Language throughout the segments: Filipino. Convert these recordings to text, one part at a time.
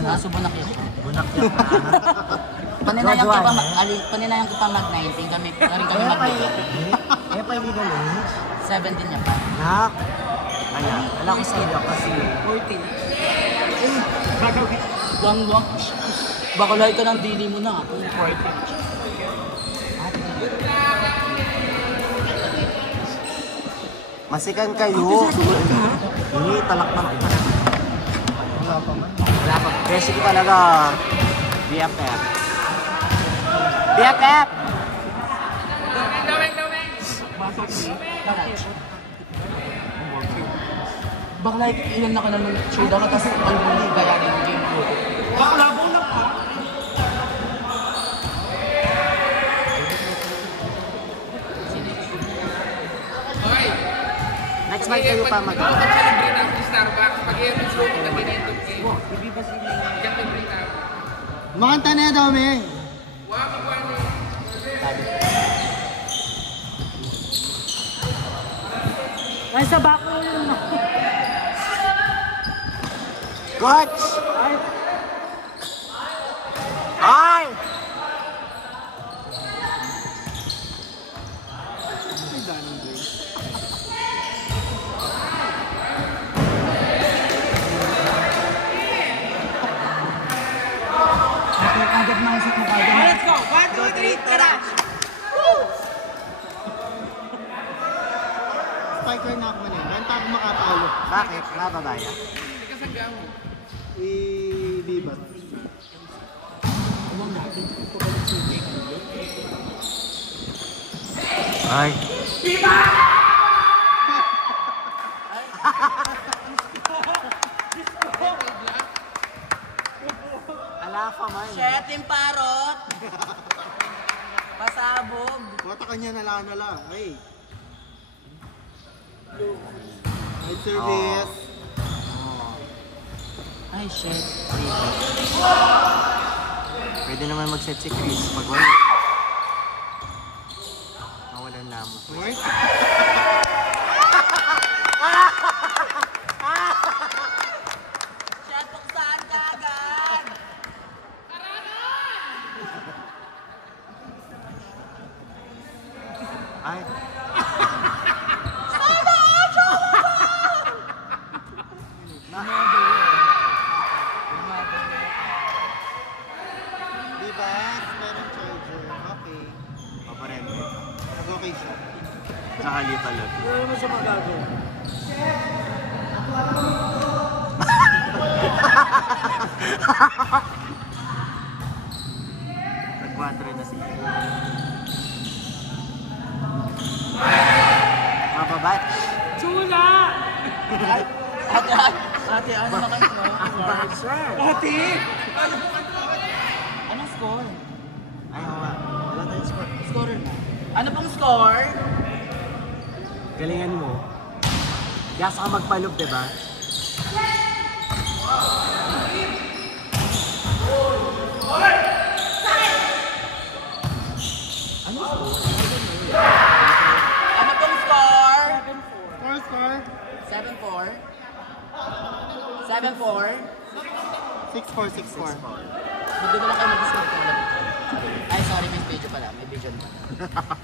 Aso bunak yun. Bunak yun. Paninayan ko pa mag-19 kami mag-19. Eh, pa hindi galing. 17 niya pa. Nak. Ayan, wala ko sa'yo kasi 14. Wang-wang. Baka lahat ka ng dili mo na. 14. Masikan kayo. Hindi, talakman ko pa na. Wala pa man. Wala pa. Beshi ko talaga. BFF. BFF! Baka lahat ilan na ka naman trade ako tapos alam mo hindi bayaran yung game ko. Baka labo na pa. Next month kayo pa mag- Mag-celebrate ang Starbucks. Pag-i-reach mo kung nag-inintog kayo. Makanta na daw, me. Ay, sa bako yun. Coach! Ay! Agad na isip mo agad. Let's go! 1, 2, 3, tara! Spiker na ako na eh. Benta ako makatalo. Bakit? Nakababaya. Kasangga mo. Biba. Ay. Biba! Ala ka man. Shit, yung parot. Pasabog. Bota kanya nala. Ay. Ay, service. Ay, shit. Pwede naman mag-set si Chris pag wala. Mawalan lamang. Shit, buksan ka agad. Ay. Diba? Meron charger. Okay. Paparente. Nag-okay siya. Nakali pala. Hindi mo siya magagawa. Nag-4 na siya. Mababatch. Chula! Ate, ano naman mo? Ate! Anong score? Ay, hawa. Wala tayong score. Scorer na. Ano pong score? Galingan mo. Gas ka magpalog, diba? Ano pong score? Score. 7-4. 7-4. 6-4. Hindi mo lang kayo mag-discount ko lang. Ay, sorry, may video pala. May video na pala.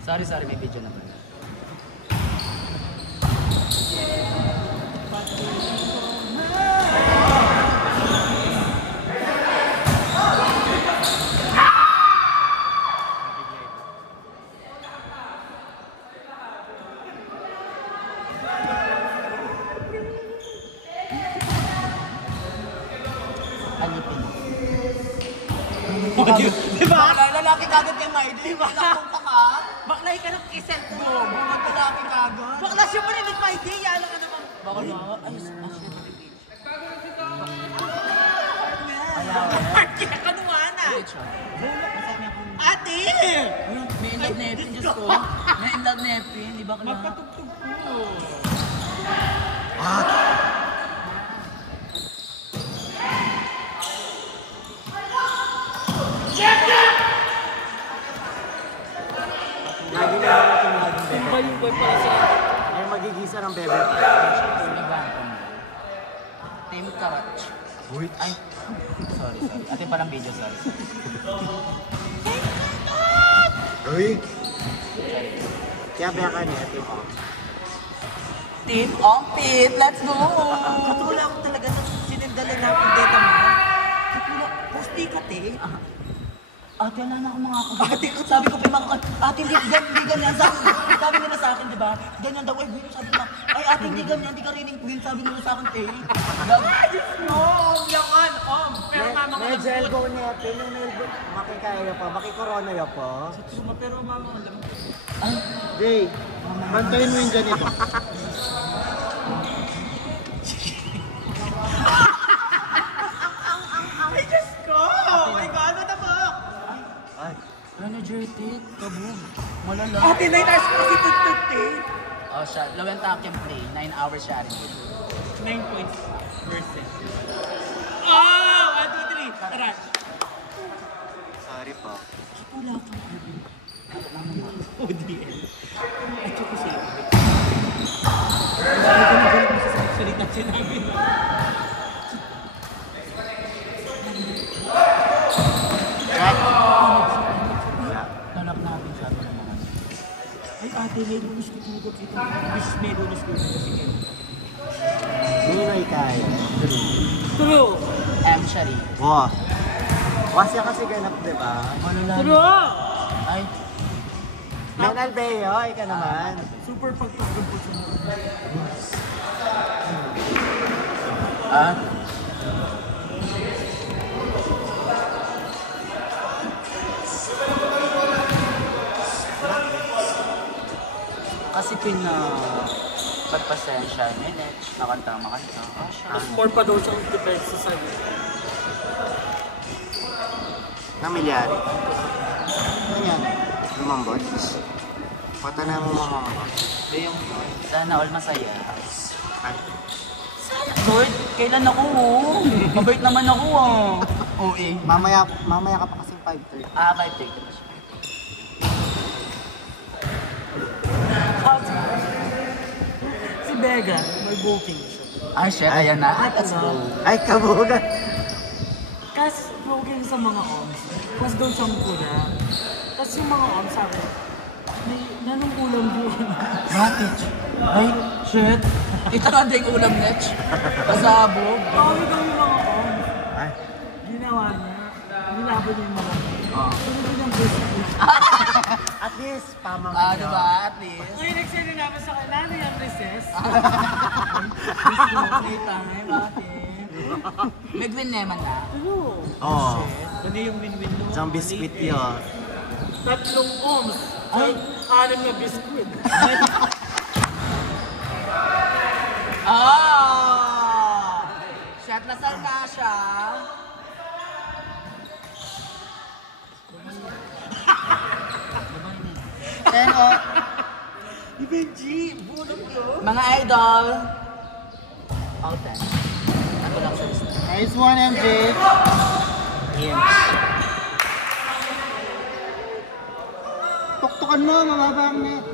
Sorry, may video na pala. Alipin. Diba? Lalaki kagad kay Maide. Diba? Napunta ka. Baklay ka ng isel ko. Lalaki kagad. Bakla siya pa rin with my day. Alam ka naman. Baka na. Ay, shit. Ate, kanuwana. Ate! May inlove na Epin, Diyos ko. May inlove na Epin, di ba ka na? Magpatugtog ko. Lagi na lang itong laging bebe. Bayubay pala sa Yung magigisa ng bebe. Team Karach. Uy, Ay, sorry. sorry. Atin palang video, sorry. Uy! Kaya ba ka niya, Team Om? Team on pit, let's go! Katula ako talaga sa sinendala na akong data mo. Katula, posti ka te. Ate, wala na akong mga kagat. Sabi ko pa yung mga ate, hindi ganyan. Sabi nila sa akin, di ba? Ganyan daw, Edwin, sabi ko, ay ate, hindi ganyan, hindi ka rining queen, sabi nila sa akin, te. No, yaman, Pero mama ko May gel go niya, yung nailbo. Makikaya pa, makikorona ya pa. pero mama ko lang. Ay, Jay, bantayin mo yung dyan ito. Ay, Diyos ko! Oh my God, ano ba? Ay, energetic, kabog. Malala. Ate, may taas ko si Tutut te. Oh, siya, Lawenta can play, 9 hours siya rin. 9.% Oh! 1, 2, 3. Tara. sorry po. Wala ka. ODL. At saka siya. Sabi ko na ganun sa salita sinabi mo. Talak natin sabi ng mga. Ay ate, may lunos ko tugot ito. Wish may lunos ko tugot. Sige. Hindi na ikaya. True! M. Shari. Wow. Wasya kasi ganap, di ba? Malala. True! Ay, Menal Beo, ika naman. Super pagpagpagpag sa mga. ah. Kasi pagpasensya, minutes, nakanta. Ah, siya. More pa daw siyang defense sa sa'yo. Namilyari. Ano yan? Lumambot? Pata na mo mamamabot. Sana all masaya. Ay, Lord, kailan ako? Mabait naman ako Oo eh. mamaya ka pa kasing 5:30. 5:30 na siya. Si Vega, may booking siya. Ay, shit, ayan na. Let's go. Ay, kabugan. Kasi booking sa mga oms. Tapos doon siyang pula. Tapos yung mga oms sabi, may nanungkulang buwan. Bakit? Ay, shit. Ito na din ulam, Netch. Pasabog. Tawag daw yung mga oms. Ay, Ginawa niya. Nilaban niya yung mga oms. Oh. Sunod yung business. at least, pamang Diba? At least. Ngayon nagsabi namin sa kanila, ano yung recess? Playtime, ate. Nag-win naman na. Ano? Oo. Ano yung win-win nun? Isang biscuit yun. Tatlong oms. Ay, 6 na biscuit. Shot na salta siya. Pero, Benji, bunong yun. mga idol, all time. Ako lang sa lista. Nice one, MJ. Tuktukan mo, mababa ang net.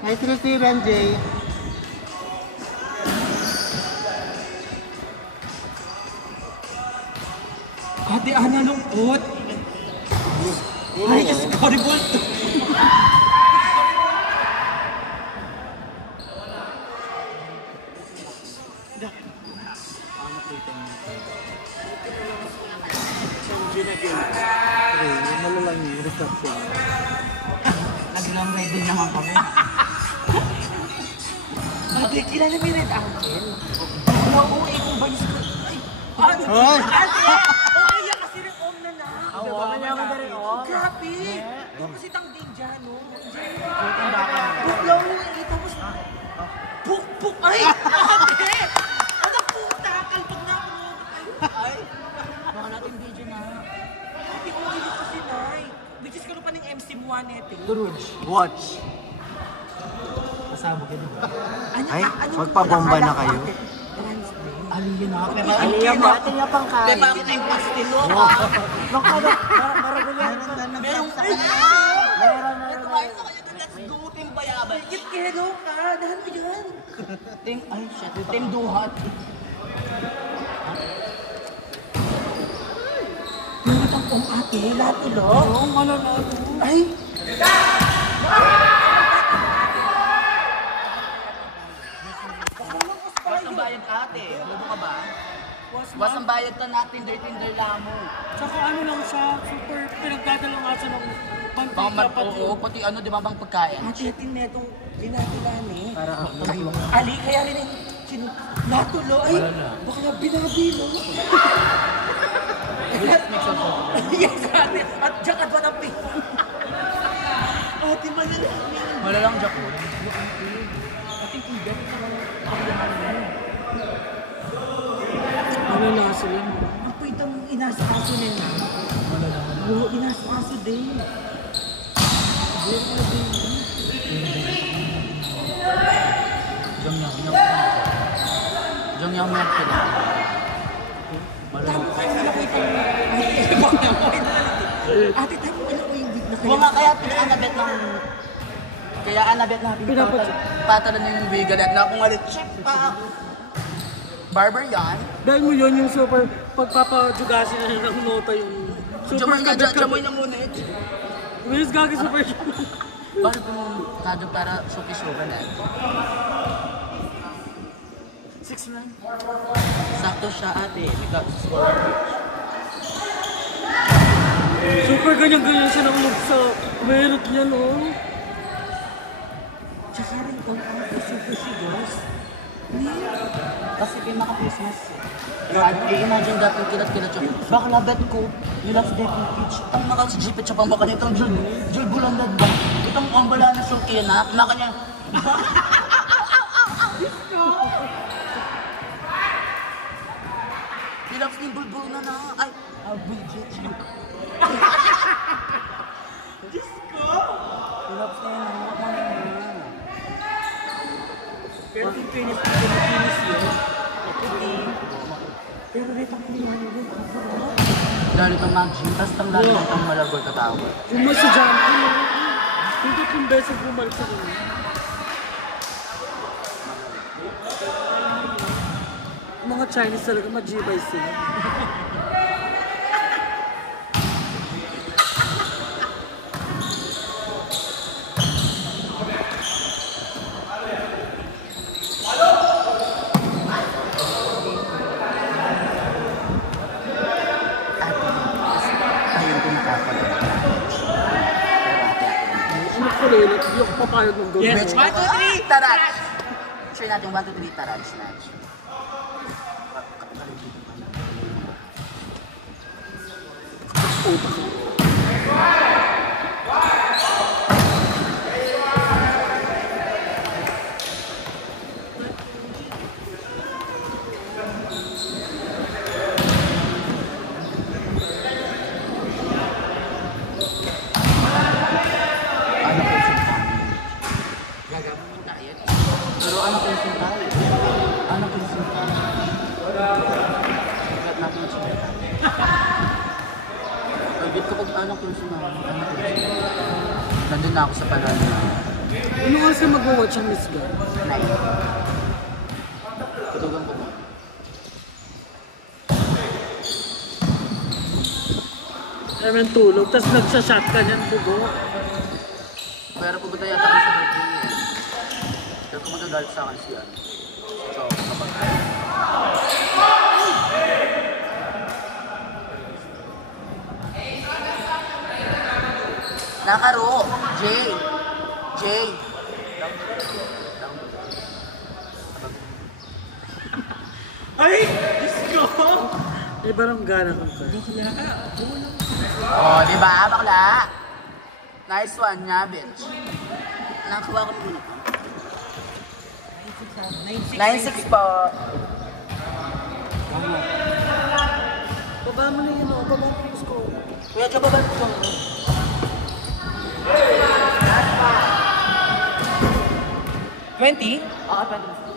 Nice receive, MJ. Ate Ana lungkot. Ay, kasi horrible to. Malalang yung reception. Nag-long ride din naman kami. Ate, kilala mo yung Red Angel? Uuwi kong bayis ko. Ay, ano? Hoy! Ate! Okay yan kasi rin om na na. Awa niya ako na rin, oh. Grabe! Yung kasi tang din dyan, no? Putang baka na. Buglaw! Tapos, buk! Ay! Ate! Ano puta? Kalpag na ako. Ay, baka natin video na. Ate, okay yun kasi, Nay. Which is karoon pa ng MC mo, Anete. Watch. Pasabog yun. Ay, magpabomba na kayo. Aliyo na. Aliya mo, atin niya pang kain. Diba ako yung pastilo? Nung ano, maragulian. Merong Meron. Ito kayo sa kanya doon. go, Team Bayabas. Kero ka, dahan mo yan. Ay, shit. Team Duhat. Pinatang kong ate, lahat ilo. Oo, mananalo. Ay! Was ang bayad ate. Bobo ka ba? Was Was ang bayad ta na Tinder lang mo. Tsaka ano lang siya, super pinagdadala nga siya ng Bang mantika pati. oo, pati ano, di ba bang pagkain? Ate, tinetong binatulani. Para Ali, kaya rin natulo. Ay, baka binabilo. Yes, ate. At jakat ba ng pink? Ate, malalang Jaco. Malala sila. Ako itong inasakaso nila. Oo, inasakaso din. Jong yang milk pala. Tama kayo nila ko itong... Ate, tayo nila ko yung big na kayo. Kung nga kaya pinanabet ng... Kaya anabet natin patalan ng yung bigan at nakungalit. Chef pa! Barber yan. Dahil mo yun yung super pagpapajugasin na ng nota yung super Jamoy na muna eh. Wilis gagi super Bakit kung kado para suki-suka na? 6 lang. Sakto siya ate. super ganyan-ganyan siya ng look sa merit niya no. Tsaka rin itong ate, super sigos. Kasi pinaka-Christmas. I-imagine that yung kilat-kilat siya. Baka nabet ko, you love Deppy Peach. Ang nakasjipit siya pang baka nitong Jul Bulandad ba? Itong ambala na siyang kina, maka niya. You love ni Bulbul na na. Ay, Bridget. Diyos ko! You love ni Pero yung finish yun. Pero rin ang pinano rin. dahil itong mag-gym, tapos tanggal itong malagol katawag. Yung mas si Junkie no. Hindi kung beses bumalik sa kanya. Mga Chinese talaga, mag-G-Bay sila. Hindi ako papayag ng gawin. Yes, 1, 2, 3, taraj! Try natin 1, 2, 3, taraj, snatch. Pero ano kung sinta? Ano kung sinta? Bakit natin yung sinta? Pagkit kapag ano kung sinta? Nandun na ako sa panahon na. Ano nga siya mag-watch ang Miss Girl? Night. Tutugan ko ba? Alam yung tulog, tapos nagsashotgun yan, bugo. Pero pupunta yata ako sa birthday eh. Pero pumunta dahil sa akin siya. So, kapag... Nakaro! Jay! Jay! Ay! Diyos ko! May baranggana kang ka. Oh, di ba, bakla? Nice one nga, bitch. Nakakuha ko muna. 9-6 po. Baba mo na yun, oh. Baba mo yung score. Kuya, kababal ko. 20? Oo, 20.